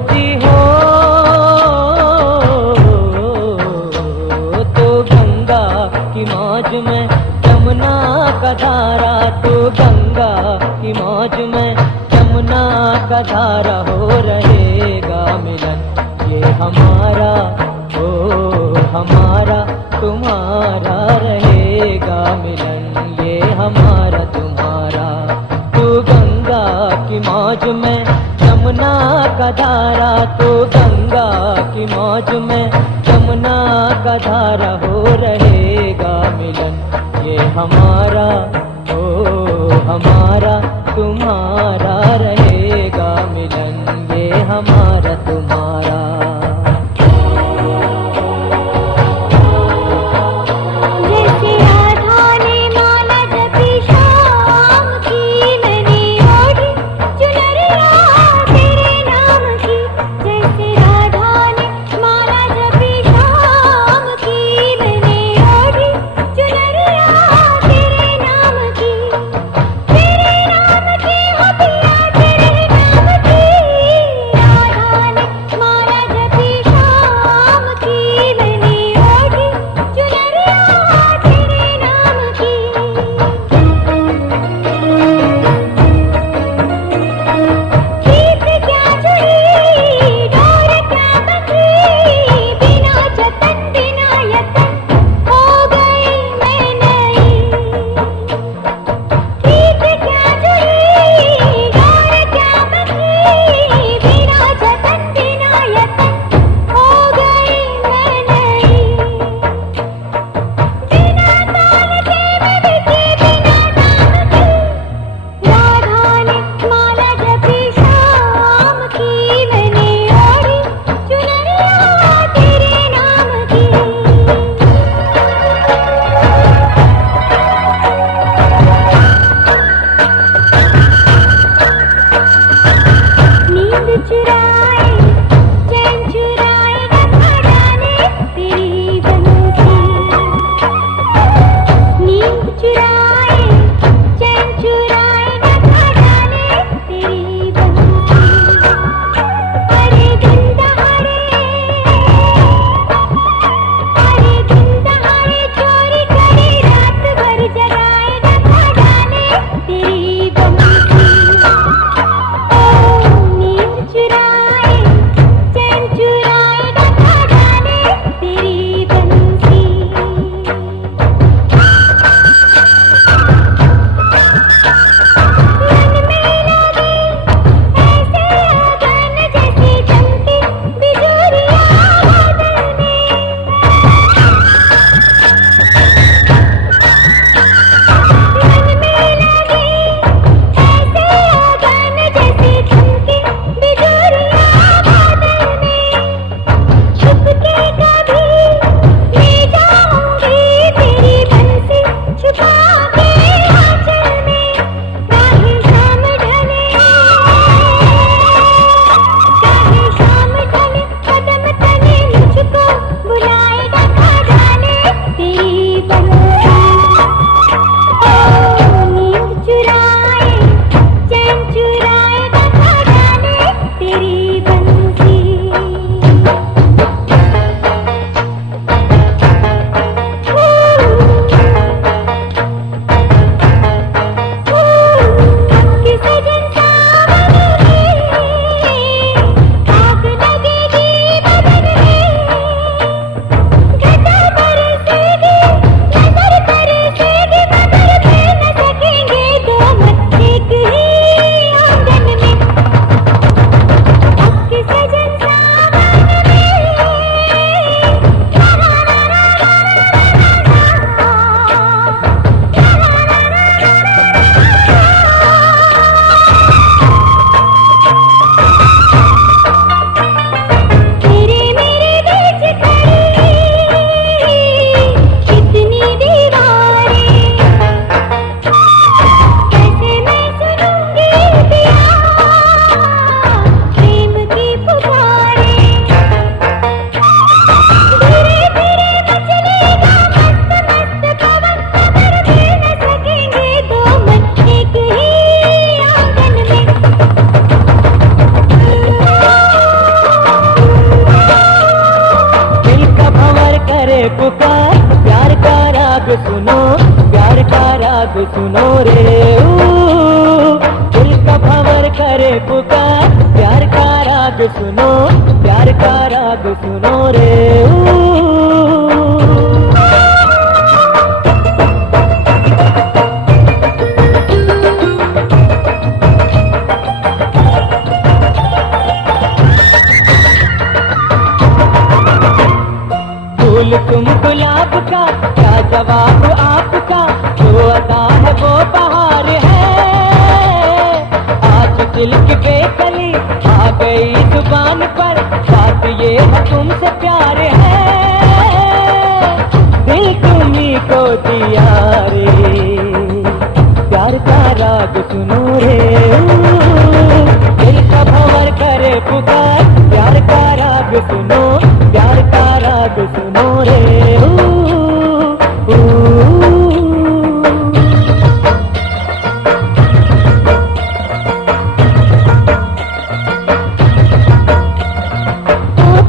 जी हो तो गंगा की मौज में, यमुना का धारा तो गंगा की मौज में, यमुना का धारा हो रहेगा मिलन। ये हमारा ओ हमारा तुम्हारा रहेगा मिलन, ये हमारा तुम्हारा। तू गंगा की मौज में, यमुना का धारा तो गंगा की मौज में, यमुना का धारा हो रहेगा मिलन। ये हमारा ओ हमारा तुम्हारा रहेगा मिलन, ये हमारा तुम्हारा। जैसे राधा ने माला जपी शाम की, मैंने ओढ़ी चुनरिया तेरे नाम की। जैसे राधा ने माला जपी शाम की, मैंने ओढ़ी चुनरिया तेरे नाम की। तेरे नाम की हो पिया तेरे राग सुनो रे दिल का भंवर करे पुकार, प्यार का राग सुनो, प्यार का राग सुनो रे फूल तुम गुलाब का, क्या जवाब आपका, जो अदा है वो बहार है। आज दिल की बेकली आ गई जुबान पर, बात ये है तुमसे प्यार है। दिल तुम्ही को दिया रे, प्यार का राग सुनो रे दिल का भंवर करे पुकार, प्यार का राग सुनो, प्यार का राग सुनो रे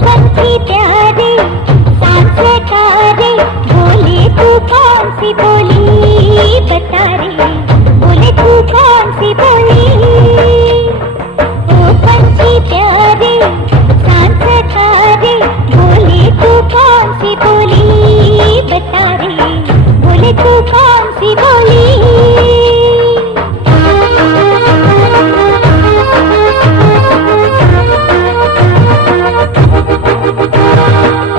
पंछी प्यारे सांस तारे, बोले तू कौन सी बोली बता रे, बोले तू कौन सी बोली। ओ पंछी प्यारे सांस तारे, बोले तू कौन सी बोली बता रे, बोले तू कौन सी बोली।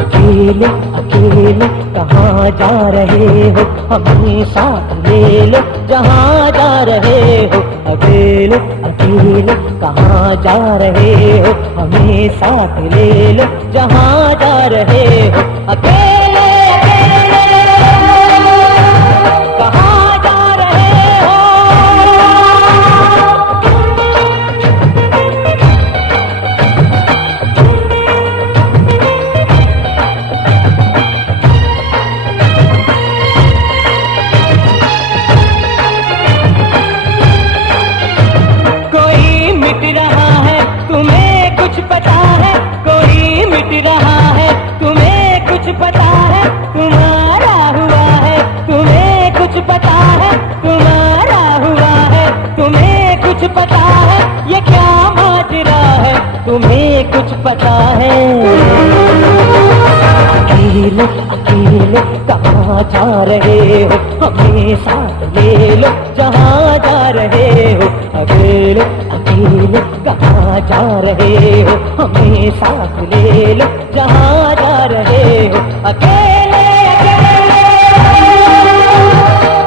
अकेले अकेले कहाँ जा रहे हो, हमें साथ ले लो जहाँ जा रहे हो। अकेले अकेले कहाँ जा रहे हो, हमें साथ ले लो जहाँ जा रहे हो। अकेले अकेले कहाँ जा रहे हो। तुम्हें कुछ पता है, कोई मिट रहा है, तुम्हें कुछ पता है, तुम्हारा हुआ है, तुम्हें कुछ पता है, तुम्हारा हुआ है, तुम्हें कुछ पता है, ये क्या माजरा है, तुम्हें कुछ पता है। अकेले अकेले कहाँ जा रहे हो, हमें साथ ले लो जहाँ जा रहे हो। अकेले अकेले कहाँ जा रहे हो, हमें साथ ले लो जहाँ जा रहे हो। अकेले अकेले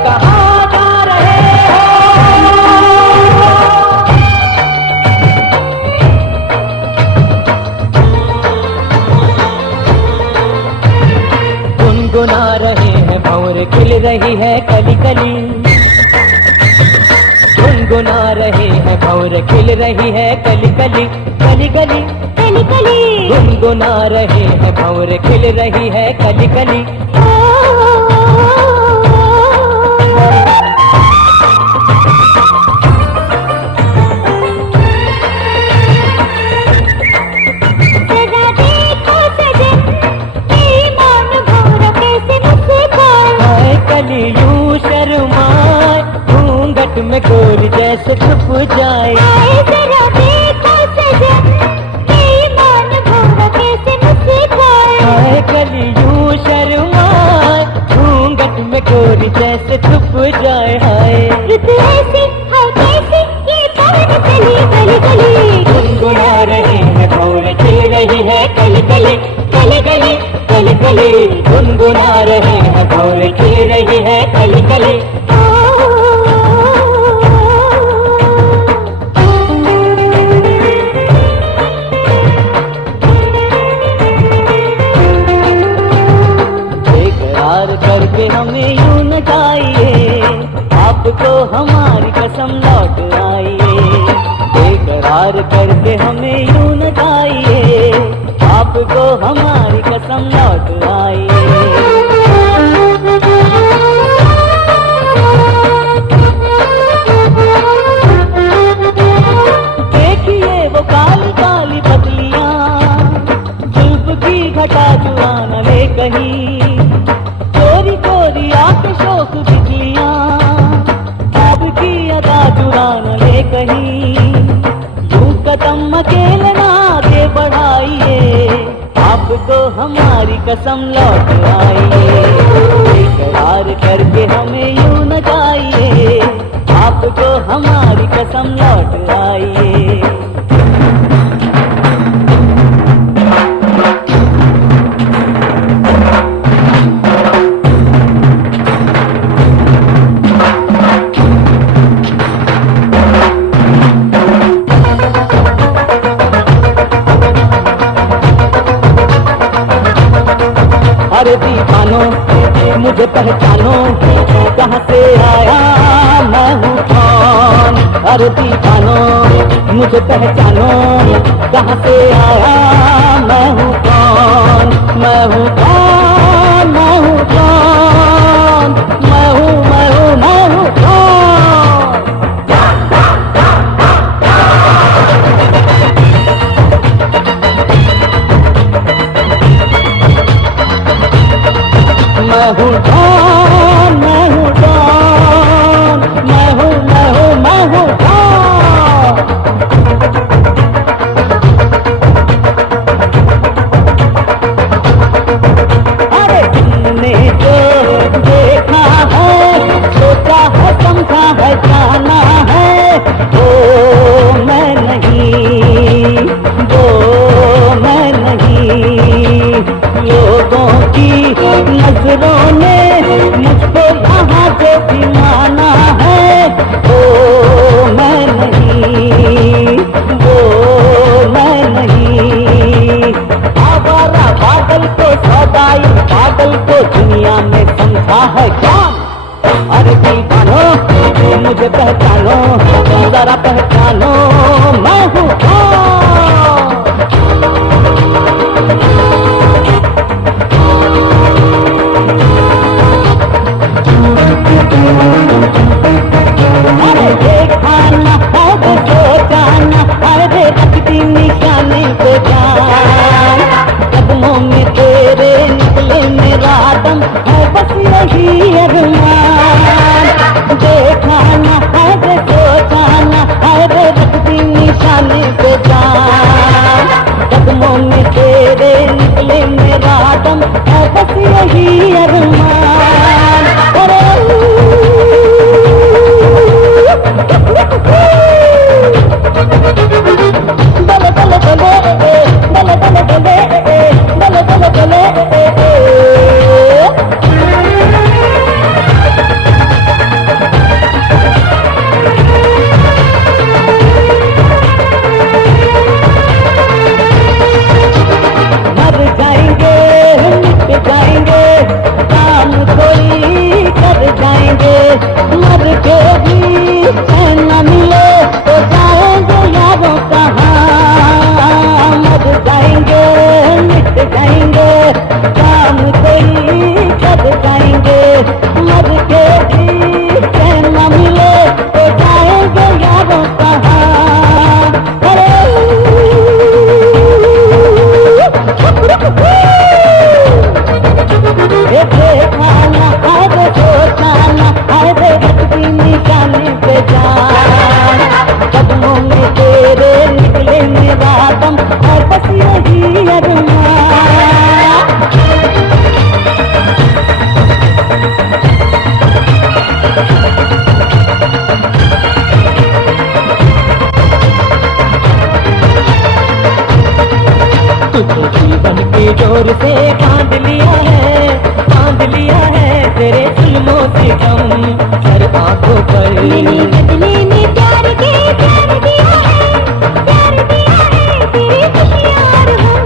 कहाँ जा रहे हो। गुनगुना रहे हैं भंवर, खिल रही है कली कली। गुनगुना रहे हैं भंवर, खिल रही है कली कली, कली कली कली कली। गुनगुना रहे हैं भंवर, खिल रही है कली कली। जरा देखो सजन, ईमान भंवरा कैसे मुस्कुराए। हाय कली यूं शर्माए, घूंघट में गोरी जैसे छुप जाए। आए जरा देखो सजन, ईमान भंवरा कैसे मुस्कुराए। हाय कली यूं शर्माए, घूंघट में गोरी जैसे छुप जाए। हाय रुत ऐसी है कैसी, ये पवन चली गली गली। गुनगुना रहे हैं भंवर, खिल रही है कली कली, कली कली कली कली। गुनगुना रहे हैं भंवर, खिल रही है कली कली। बेकरार करके हमें यूं न जाइए, आपको हमारी कसम लौट आइए। बेकरार करके हमें यूं न जाइए, आपको हमारी कसम लौट आइए। देखिए वो काली काली बदलियां, जुल्फ की घटा जुआ न ले कहीं, चोरी चोरी आके शोक बिजलियां। हमारी कसम लौट आइए, इकरार करके हमें यूं न जाइए, आपको हमारी कसम लौट आइए। अरे दीवानो मुझे पहचानो, कहाँ से आया मैं हूँ कौन। अरे दीवानो मुझे पहचानो, कहाँ से आया मैं हूँ कौन। मैं हूँ कौन, मैं हूँ कौन, मैं हूँ मैं हूँ मैं हूँ कौन। मैं हूँ डॉन, मैं हूँ डॉन, मैं हूँ मैं हूँ मैं हूँ डॉन। अरे तुमने जो देखा है, सोचा है, समझा है, जाना है, वो मैं नहीं, वो मैं नहीं। लोगों की नजरों ने मुझको यहाँ जो भी माना है, वो मैं नहीं, वो मैं नहीं। आवारा पागल को सौदाई पागल को दुनिया में समझा है कौन। अरे दीवानो मुझे पहचानो, जरा पहचानो मैं हूँ कौन। अरे देखा न है सोचा न, अरे रखती निशाने को जान। कदमों में तेरे निकले मेरा दम है, बस यही अरमान। देखा न है सोचा न, अरे रखती निशाने को जान। कदमों में तेरे निकले मेरा दम है, बस यही अरमान। अरे बले बले बले बले बले बले बले बले बले। मर जाएंगे मिट जाएंगे, काम कोई कर जाएंगे। मर के भी चैन न मिले तो जाएंगे यारों कहाँ। मर जाएंगे मिट जाएंगे, काम कोई कर जाएंगे। मर के भी चैन न मिले तो जाएंगे यारों कहाँ। अरे देखा न है सोचा न, अरे रखती निशाने पे जान। कदमों में तेरे निकले मेरा दम और बस यही अरमान। तुझे जीवन की डोर से बांध लिया है, बांध लिया है तेरे जुल्मों से गम सर आंखों पर। मैंने बदले में प्यार के प्यार दिया है, प्यार दिया है तेरी खुशियाँ और गम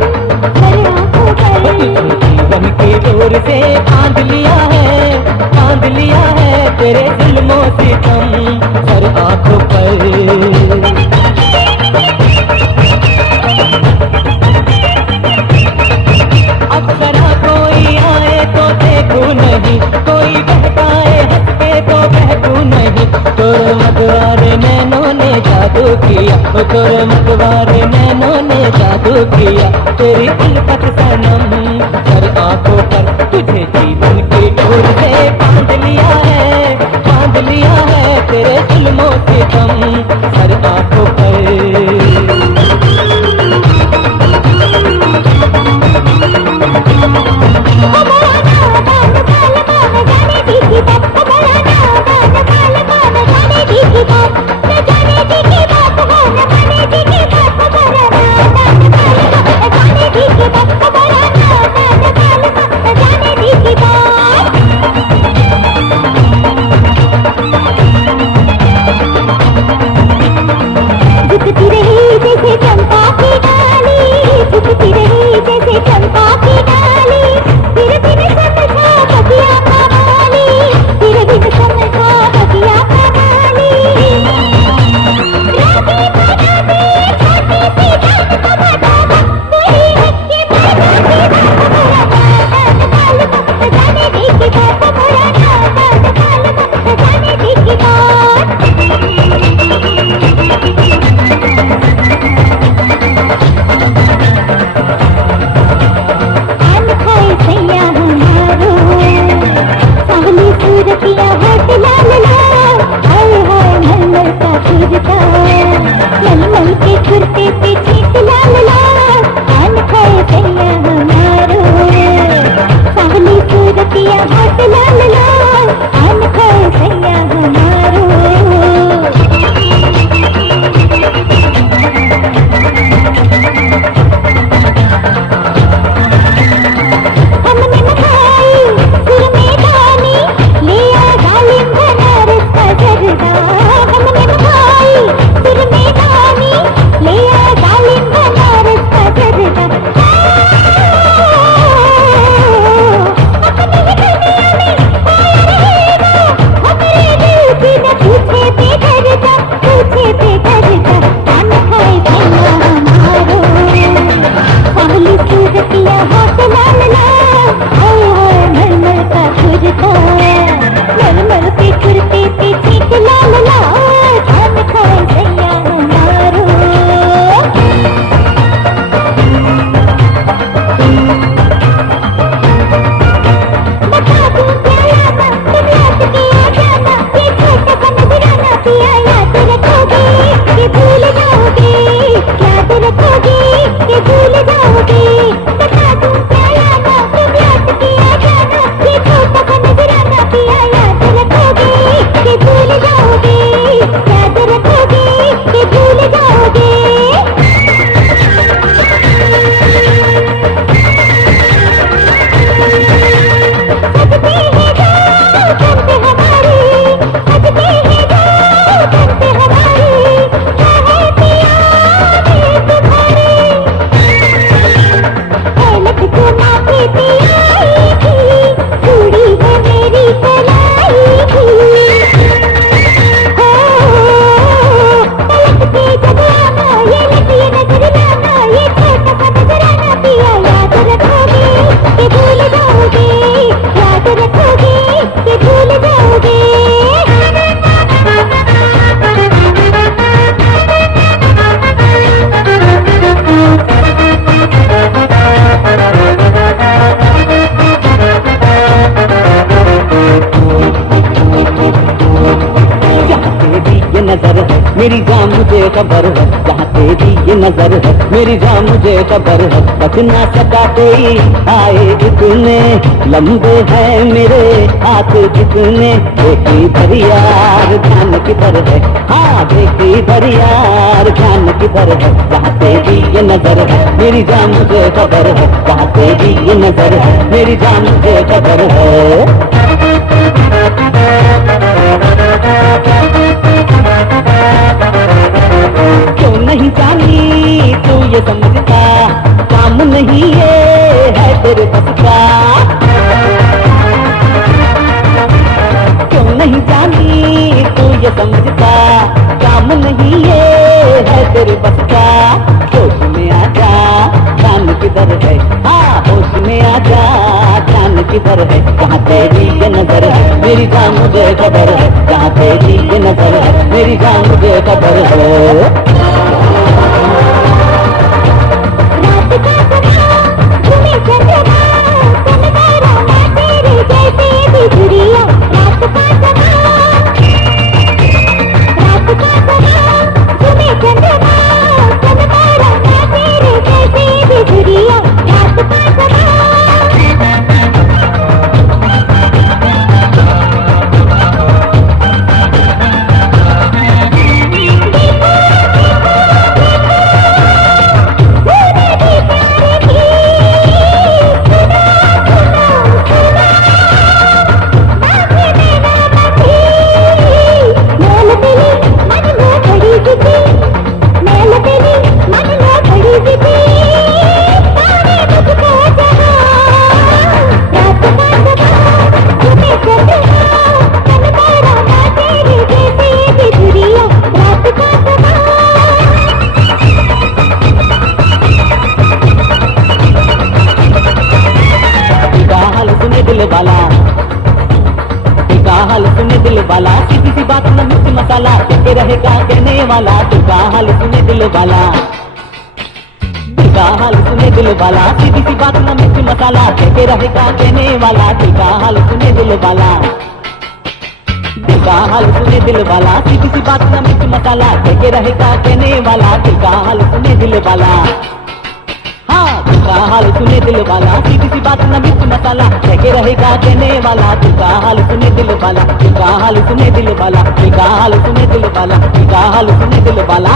सर आँखों पर। तुझे जीवन की डोर से बांध लिया है, बांध लिया है तेरे जुल्मों से गम सर आंखों पर। अक्सरा कोई आए तो देखूं नहीं, कोई बहकाए हंस के तो बहकूं नहीं। तोरे मतवारे नैनों ने जादू किया, तोरे मतवारे नैनों ने जादू किया। तेरी उल्फत सनम सर आंखों पर। तुझे जीवन की डोर से बांध लिया है, बांध लिया है तेरे जुल्मों से गम सर आंखों पर। कि भूल जाओगे, याद रखोगे कि भूल जाओगे। बता दूं क्या याद तुम याद किया जाना, ये छोटा सा नजराना पिया याद रखोगे कि भूल जाओगे, याद रखोगे कि भूल जाओगे। सजते हैं जाओ करते हमारे, सजते हैं जाओ करते हमारे, क्या है पिया में तुम्हारे। ऐलक को माथे पियाई थी, चूड़ी है मेरी कलाई थी। हो पलक के जब आना, ये लगी नजर लाना, ये छोटा सा नजराना पिया याद रखोगे कि भूल जाओगे, याद रखोगे कि भूल जाओगे। जहाँ तेरी ये नजर है मेरी जान मुझे खबर है, जहाँ तेरी ये नजर है मेरी जान मुझे खबर है। बच ना सका कोई आए जितने, लंबे हैं मेरे हाथ जितने। देखी दरियार ध्यान किधर है, हाँ देखी दरियार ध्यान किधर है। जहाँ तेरी ये नजर है मेरी जान मुझे खबर है, जहाँ तेरी ये नजर है मेरी जान मुझे खबर है। क्यों नहीं जानी तू ये समझता, काम नहीं ये है तेरे बस का। क्यों नहीं जानी तू ये समझता, काम नहीं ये है तेरे बस का। होश में आ जा जान किधर है, हाँ होश में आ जा जान किधर है। जहाँ तेरी ये नजर है मेरी जान मुझे खबर है, जहाँ तेरी ये नजर है मेरी जान मुझे खबर है। रात का समा तुम्हें चंद्रमा, तुम तारा ना तेरे जैसे बिजुरिया। रात का समा, रात का समा तुम्हें चंद्रमा, तुम तारा ना तेरे जैसे बिजुरिया। रात का समा दिल वाला, तुका हाल सुने दिल वाला, सीधी सी बात न मिर्च मसाला, के रहेगा कहने वाला। तुका हाल सुने दिल वाला, तुका हाल सुने दिल वाला, सीधी सी बात न मिर्च मसाला, के रहेगा कहने वाला। तुका हाल सुने दिल वाला, तुका हाल सुने दिल वाला, सीधी सी बात न मिर्च मसाला, के रहेगा कहने वाला। तुका हाल सुने दिल वाला, तुका हाल सुने दिल वाला, सीधी सी बात न मिर्च मसाला, के रहेगा कहने वाला। तुका हाल सुने दिल वाला, तुका हाल सुने दिल वाला, तुका हाल सुने दिल वाला, तुका हाल सुने दिल वाला।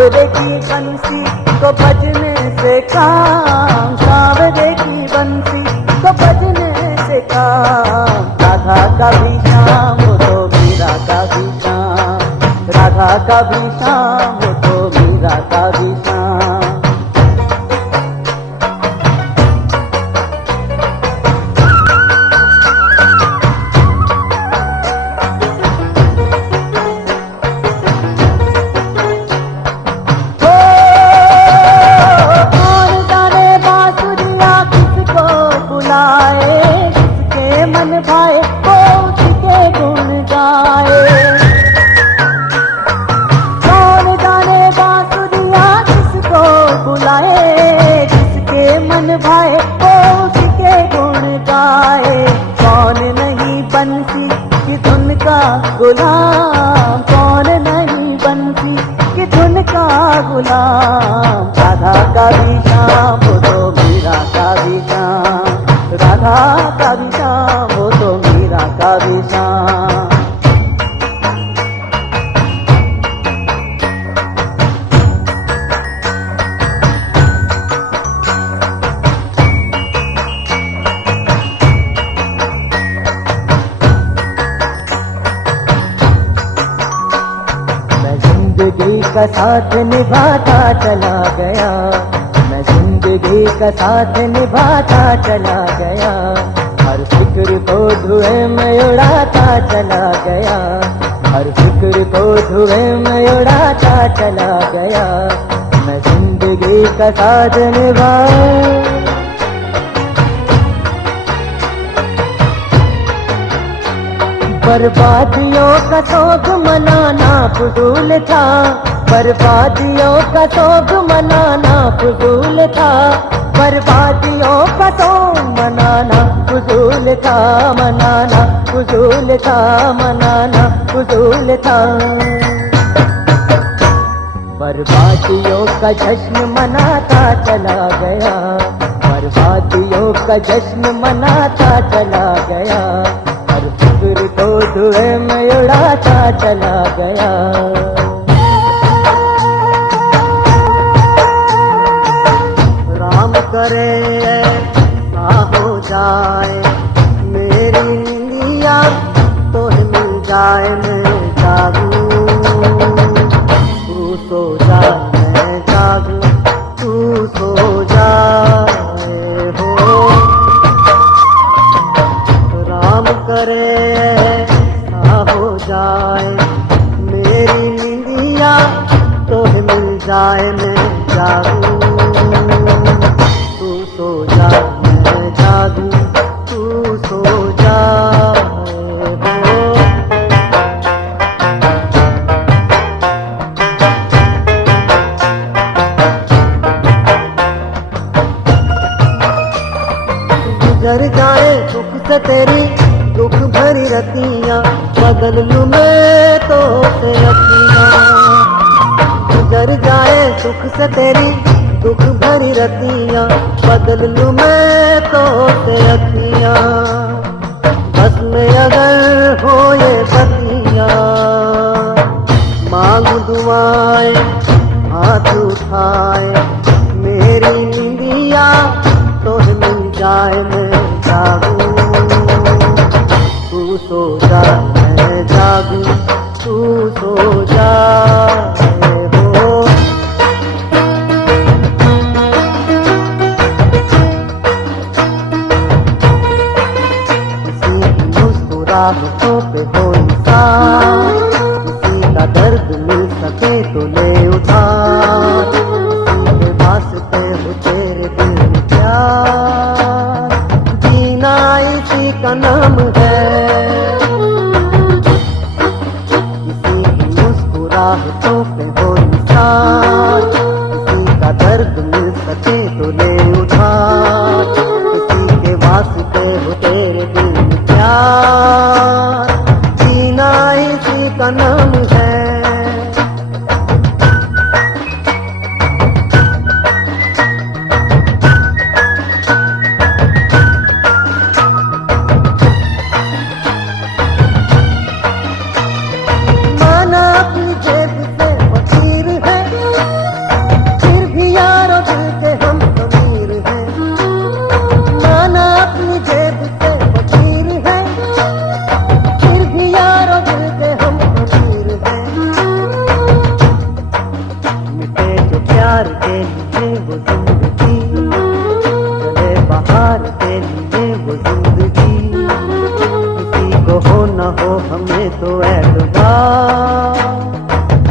सांवरे की बंसी को बजने से काम, सांवरे की बंसी को बजने से काम। राधा का भी शाम हो तो मीरा का भी शाम, राधा का भी शाम हो तो मीरा का भी शाम। गुलाम कौन नहीं बंसी कि धुन का गुलाम। राधा का भी शाम हो तो मीरा का भी शाम, राधा का भी शाम हो तो मीरा का भी शाम। जिंदगी का साथ निभाता चला गया, मैं जिंदगी का साथ निभाता चला गया। हर फिक्र को धुएं में उड़ाता चला गया, हर फिक्र को धुएं में उड़ाता चला गया। मैं जिंदगी का साथ निभा बर्बादियों का शोक मनाना फजूल था, बर्बादियों का शोक मनाना फजूल था, बर्बादियों का शोक मनाना फजूल था, मनाना फजूल था, मनाना फजूल था। बर्बादियों का जश्न मनाता चला गया, बर्बादियों का जश्न मनाता चला गया। हर फिक्र को धुएं में उड़ाता चला गया। राम करे ऐसा हो जाए मेरी निंदिया तो मिल जाए मैं जागूं, तू सो जाए मैं जागूं, तू सो जाए हो। राम करे ऐसा हो जाए मेरी निंदिया तो मिल जाए मैं जागूं, तू सो जाए मैं जागूं, तू सो जाए हो। गुजर जाए सुख से तेरी दुख भरी रतियाँ, बदल लूं मैं तो से अखियाँ। गुजर जाए सुख से तेरी दुख भरी रतियाँ, बदल लूं मैं तो से अखियाँ। बस में अगर हो ये बतियाँ मांगू दुआएं हाथ उठाए मेरी निंदिया तो मिल जाए मैं जागूं, तू सो जा मैं जागूं, तू सो जाए हो। किसी की मुस्कुराहटों पे हो इंसान, किसी का दर्द मिल सके तो ले उठा, किसी के वास्ते हो तेरे दिल में प्यार, जीना इसी का नाम है। किसी की मुस्कुराहटों पे हो इंसान, किसी का दर्द मिल सके तो ले उठा, किसी के वास्ते हो तेरे दिल में प्यार, जीना इसी का नाम है। प्यार के लिए वो जिंदगी, चले बाहर के लिए वो जिंदगी, किसी को हो न हो हमें तो एतबार,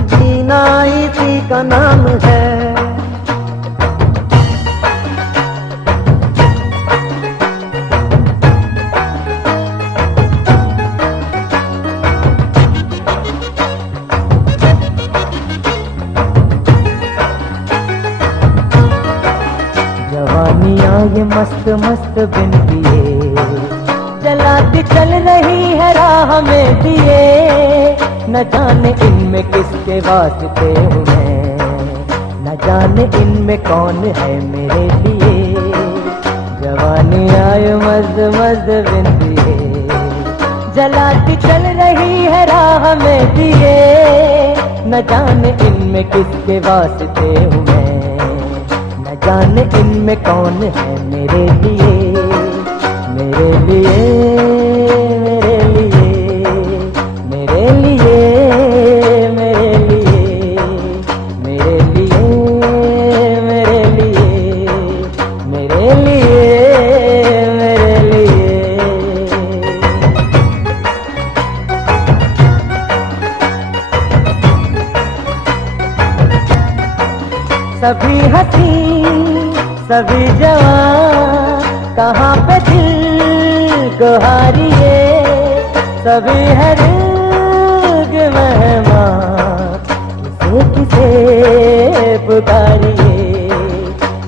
जीना इसी का नाम है। जवानियाँ ये मस्त मस्त बिन दिए, जलाती चल रही है राह में दिए, न जाने इनमें किसके वास्ते हूँ मैं, न जाने इनमें कौन है मेरे लिए। जवानियाँ ये मस्त मस्त बिन दिए, जलाती चल रही है राह में दिए, न जाने इनमें किसके वास्ते हूँ मैं, न जाने इनमें कौन है मेरे लिए, मेरे लिए, मेरे लिए, मेरे लिए, मेरे लिए, मेरे लिए, मेरे लिए, मेरे लिए, मेरे लिए। सभी हंसी सभी जवान कहाँ पे दिल को हारिए, सभी है दिल के मेहमान, किसे किसे पुकारिए,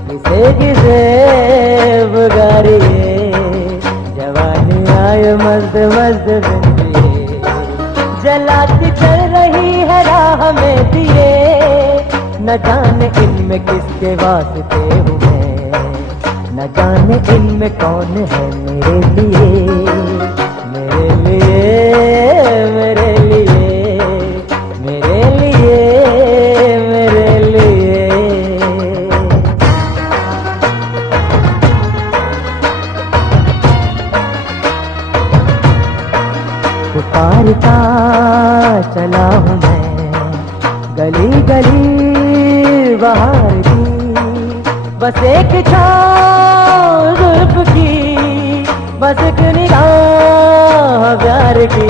किसे किसे पुकारिए। जवानी आए मस्त मस्त बिंदिए, जलाती चल रही है राह में दिए, न जाने इनमें किसके वास्ते हूँ मैं, न जाने इनमें कौन है मेरे लिए, मेरे लिए, मेरे लिए, मेरे लिए, मेरे लिए। पुकारता चला हूँ मैं गली गली बाहर की, बस एक छाँव जुल्फ की, बस एक निगाह प्यार की,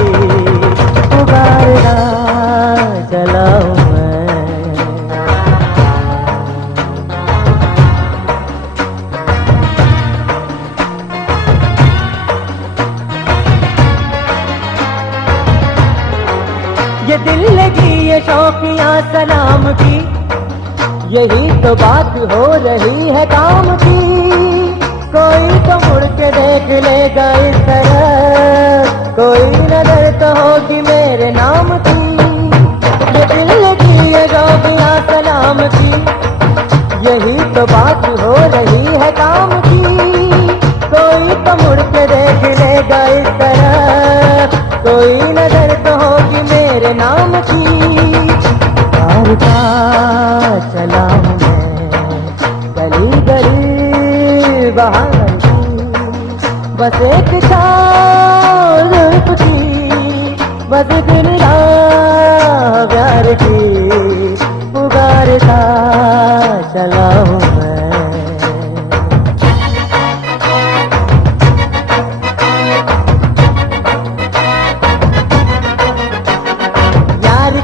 पुकारता चला हूँ मैं। ये दिल लगी ये शौकियाँ सलाम की, यही तो बात हो रही है काम की, कोई तो मुड़ के देख लेगा इस तरह, कोई नजर तो होगी मेरे नाम की। ये दिल लगी ये शौकियाँ सलाम की, यही तो बात हो रही है काम की, कोई तो मुड़ के देख लेगा इस तरह, कोई नजर तो होगी मेरे नाम की। पुकारता चला हूँ मैं गली गली बाहर की, बस एक छाँव जुल्फ की, बस दिन रात प्यार की, पुकारता चला हूँ मैं।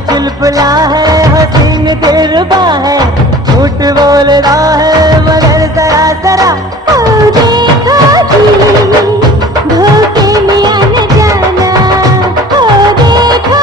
चुलबुला है हसीन दिलरुबा है, झूठ बोल रहा है मगर जरा जरा, ओ देखो जी धोखे में आना जाना, ओ देखो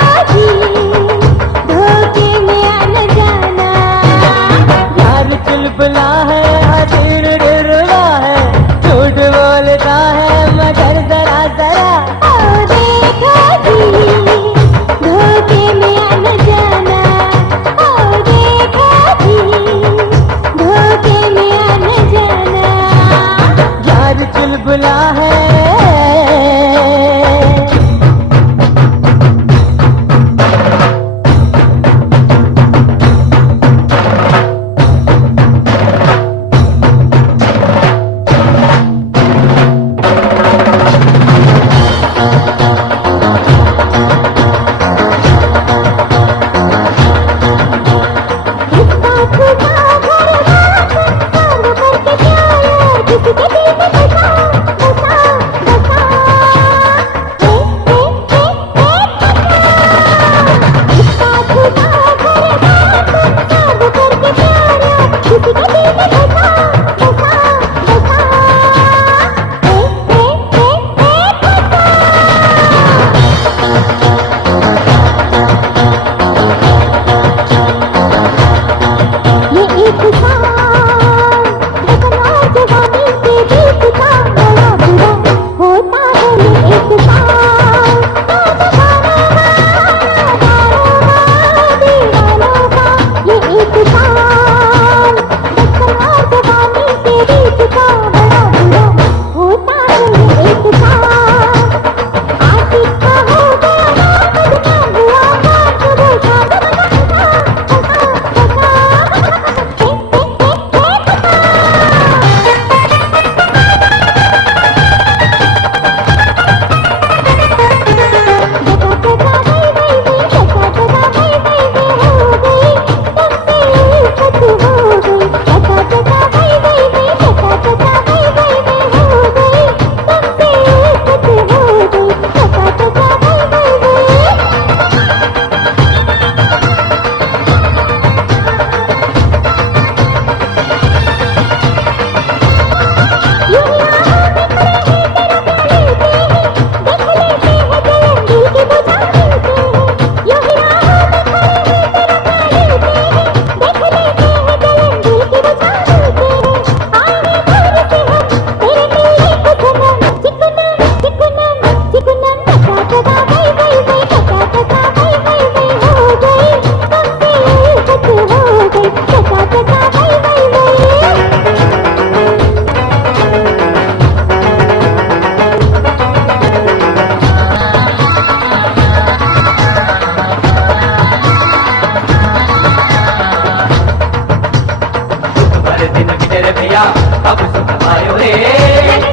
भैया अब सुख आयो रे।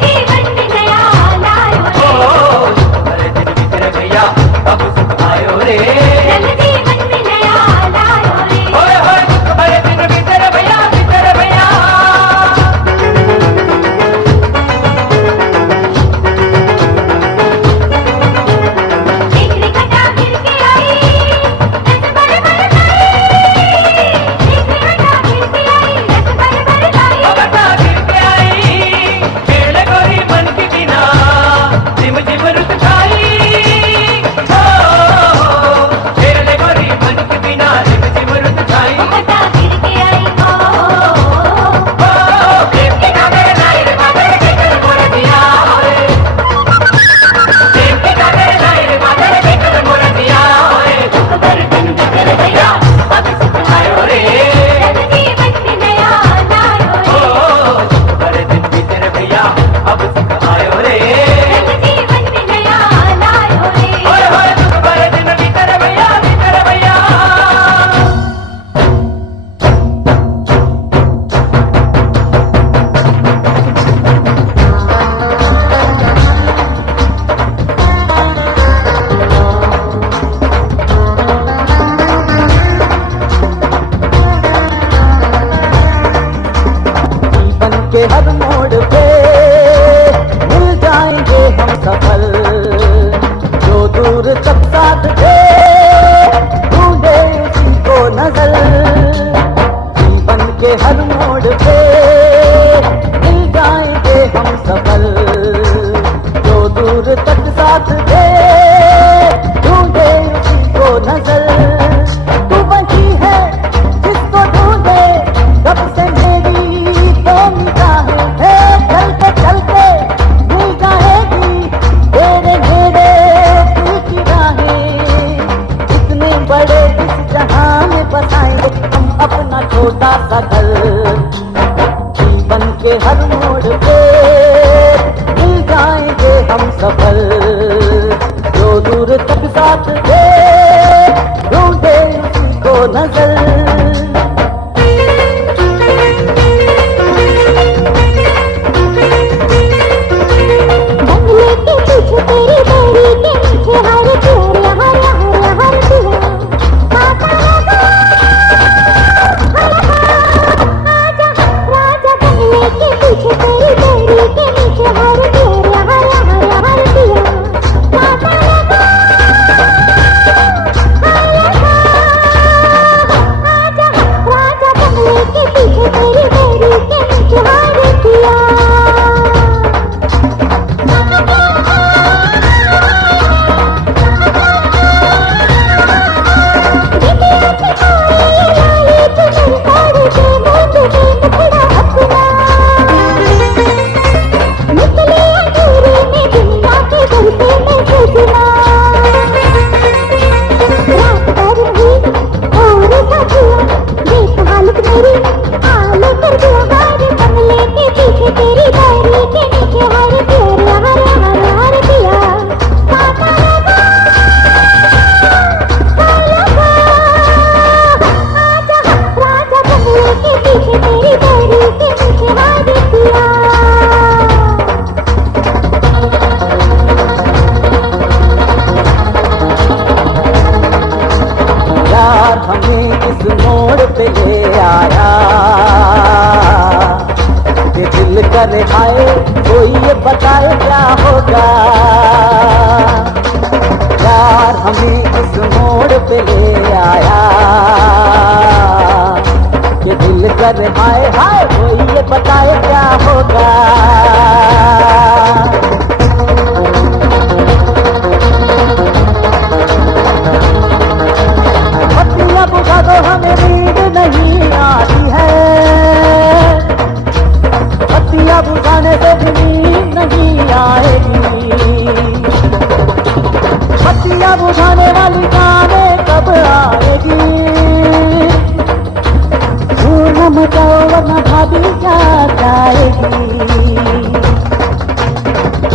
जीवन में नया लायो रे। भरे दिन बीते भैया अब सुख आयो रे। जीवन में नया लायो रे। ओए होए दुख भरे दिन बीते भैया बीते भैया। बिजली कटा फिर के आई, रस भर भर लाई। बिजली कटा फिर के आई, रस भर भर लाई। बता फिर के आई खेल गोरी मन की बिना जिम जिम रुत खाई। खेल गोरी मन की बिना जिम जिम रुत खाई। कटा फिर के आई ओ प्रेम के कागज लाई रे बादल के कर मोर दिया रे। प्रेम के कागज लाई रे बादल के कर मोर दिया रे। दुख भरे दिन बीते भैया अब सुख आयो रे। जीवन में नया लायो रे। दुख भरे दिन बीते भैया अब सुख आयो रे। जीवन में नया लायो रे। ओए होए दुख भरे दिन बीते भैया बीते भैया। जीवन के हर मोड़ पे मिल जाएंगे हम सफल, जो दूर तक साथ थे ढूंढे उसी को नजर। जीवन के हर मोड़ पे मिल जाएंगे हम सफल, जो दूर तक साथ थे ढूंढे उसी को नजर। तू वही है जिसको ढूंढे कब से मेरी तो निगाहें है, चलते चलते मिल जाएगी तेरे मेरे दिल की राहें। इतने बड़े इस जहां में बसाएंगे हम अपना छोटा सा घर। जीवन के हर मोड़ पे मिल जाएंगे हम सफल, जो दूर तक साथ थे ढूंढे उसी को नजर। बंगले के पीछे तेरी डोरी के नीचे हर तेरे हर हर हर दिया पापा लगा आजा राजा। बंगले के पीछे तेरी डोरी के नीचे हर तेरे हर हर हर दिया पापा लगा आजा राजा। बंगले के पीछे तेरी डोरी के नीचे हर दिया। तेरी डायरी के नीचे हर तेरे हर हर हर दिया पापा लगा आजा राजा। बंगले के पीछे तेरी डायरी के नीचे हर दिया। यार हमें इस मोड़ पे ले आया कि दिल करे आए कोई ये बताए क्या होगा। यार हमें इस मोड़ पे ले आया कि दिल करे आए हाय कोई ये बताए क्या होगा। बत्तियां बुझा दो हमें नींद नहीं आती है, बत्तियां बुझाने से भी नींद नहीं आएगी। बत्तियां बुझाने वाली जाने कब आएगी। धूम मचाओ वरना भाभी क्या जाएगी।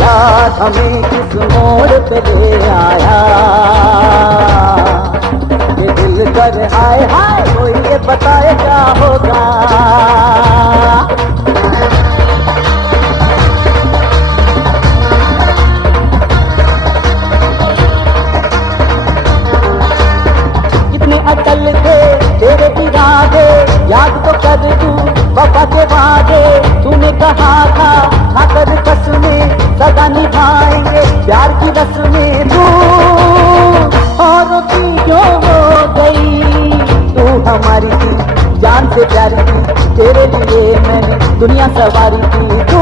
यार हमें किस मोड़ पे ले आया ये दिल कर हाय हाय कोई ये बताए क्या होगा। कहा था खाकर कसमें सदा निभाएंगे प्यार की रस्में। तू औरों की जो हो गई, तू हमारी थी जान से प्यारी थी, तेरे लिए मैंने दुनिया सवारी थी। तू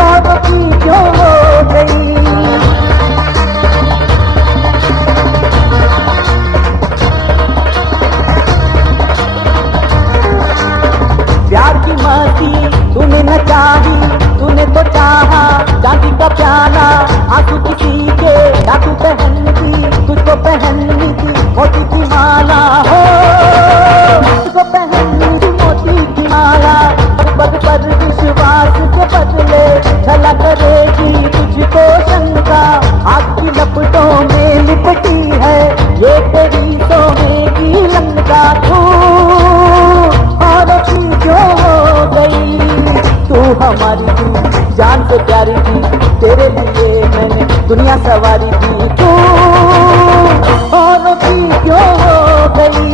औरों की जो हो गई। प्यार की मस्ती तूने न चाही, तूने तो चाहा चांदी का प्याला, आंसू किसी के जादू पहनती, तुझको पहननी थी मोती की माला। हो तुझको पहननी थी मोती की माला, पग पर विश्वास के बदले छला करेगी तुझको शंका। आग की लपटों में लिपटी है ये तेरी सोने की लंका। तू और की जो हो गई, तू हमारी थी जान से प्यारी थी, तेरे लिए मैंने दुनिया सवारी थी। तू और की जो हो गई।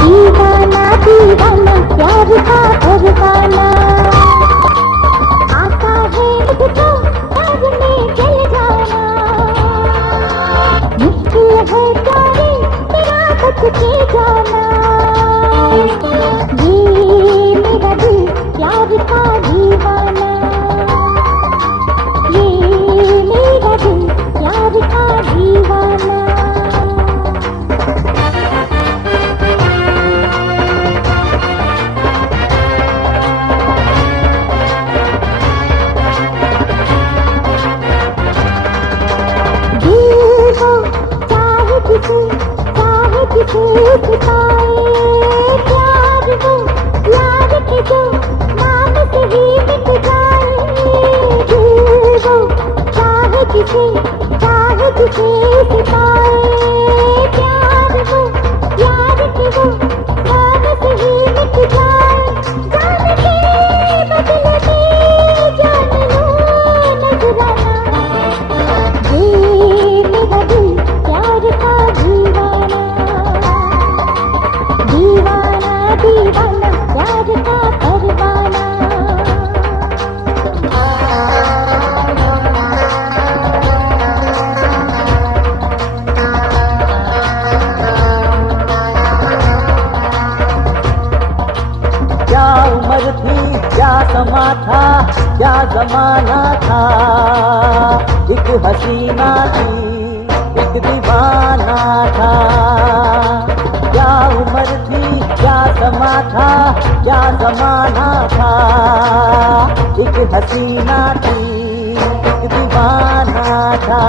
दीवाना दीवाना प्यार का परवाना, आता है मुझको प्यार में चल जाना। मुश्किल है प्यारे तेरा बच के जाना। ये मेरा दिल प्यार का दीवाना, ये मेरा दिल प्यार का दीवाना। चाहे किसे सिताए प्यार वो याद के जो नाम से ही मिट जाए। वो चाहे किसे सिताए प्यार वो याद के वो नाम से ही मिट जाए। जान के बदले में जान लो नजराना, ये मेरा दिल प्यार का दीवाना। दीवाना दीवाना प्यार का परवाना। क्या उम्र थी, क्या समा था, क्या जमाना था। एक हसीना थी, एक दीवाना था। क्या उम्र थी, क्या समा था, क्या जमाना था। एक हसीना थी, एक दीवाना था।